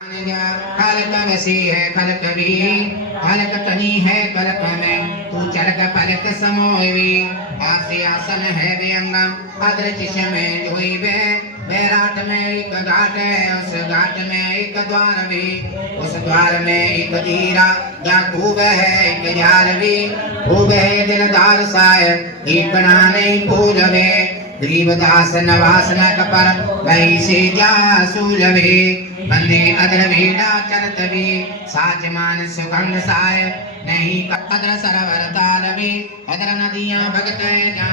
खलक वसी है खलक भी, खलक तनी है खलक में। तू चरक पलक समोवी आसे आसन है व्यंगम अद्र में जोई बे बैराट में एक घाट है, उस घाट में एक द्वार भी। उस द्वार में एक धीरा जा खूब है एक जाल भी। खूब है दिलदार साय, दीपना नहीं पूजवे नवास न कपर वैसे जा सूलवे बंदे अदर वेड़ा चरत भी साच मान सुगंध साय नहीं अदर सरवर तालवे अदर नदियाँ भगत जा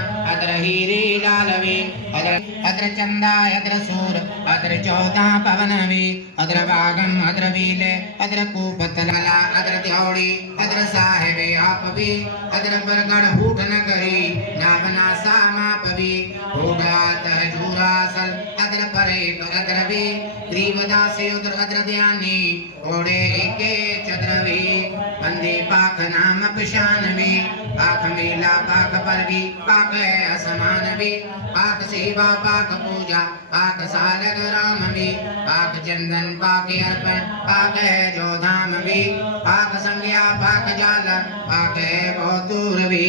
हीरे लालवे अदर अदर चंदा अदर सूर अदर चौदह पवन वे, अदर बागम अदर वीले, अदर कूपत लाला अदर त्योड़ी अदर साहेब आप भी, अदर बरगढ़ हूठ न करी नावना सा माप भी, होगा तर जूरा सल अदर परे अदर भी, ग्रीवदासे उदर अदर ध्यानी, ओड़े के चदर वे बंदे पाक नाम पिशान में पाक मेला पाक पर भी पाक है असमान भी पाक सेवा पाक पूजा पाक सालग राम भी पाक चंदन पाक अर्पण पाक है जो धाम भी पाक संज्ञा पाक जाल पाक है बहुत दूर भी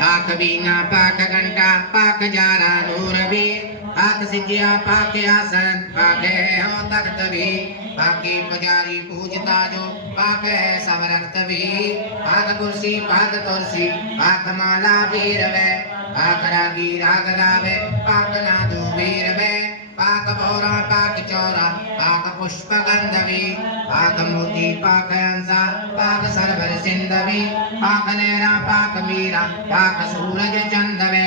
पाक बीना पाक घंटा पाक जारा नूर भी पाक सिज्जिया पाक आसन पाक है तख्त भी। पाकी पुजारी पूजता जो पाक है सब भी। पाक कुर्सी पाक तुलसी पाक माला वीर वे पाक रागी राग गावे पाक नादू वीर वे पाक भौरा पाक चौरा पाक पुष्प गंधवी। पाक मोती पाक अंसा पाक सरवर सिंधवी। पाक नेरा पाक मीरा पाक सूरज चंदवे।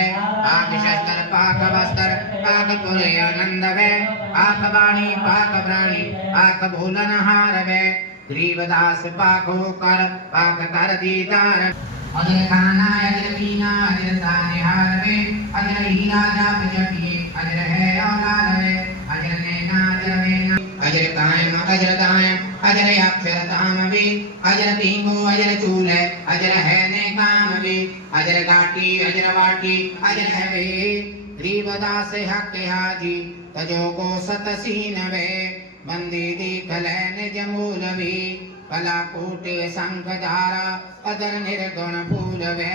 पाक शस्त्र पाक वस्त्र पाक पुरे आनंदवे पाक वाणी पाक प्राणी पाक भूलन हारवे ग्रीवदास पाक होकर पाक कर दीदार अजर खाना अजर पीना अजर सारे हारवे अजर हीरा जाप जपिए अजर है औलाद है अजर नैना अजर वेना अजर कायम अजर कायम अजर अक्षर ताम भी अजर पींगो अजर चूल है अजर है ने काम अजर गाटी अजर वाटी अजर है वे ग्रीवदास हक हाजी तजो को सतसीन वे बंदी दीख लैन जमूल भी कला कूट संग धारा अदर निर्गुण फूल वे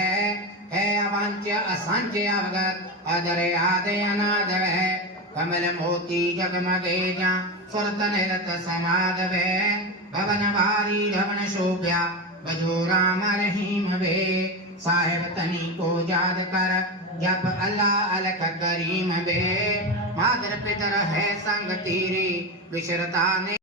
है अवांच्य असंख्य अवगत, अदर आद अनाद वे कमल मोती जगमगे जा सुरत निरत समाद वे भवन भारी धवन शोभ्या, बजो राम रहीम वे साहेब तनी को याद कर, जब अल्लाह अलख करीम बे मादर पितर है संग तेरी विशरता ने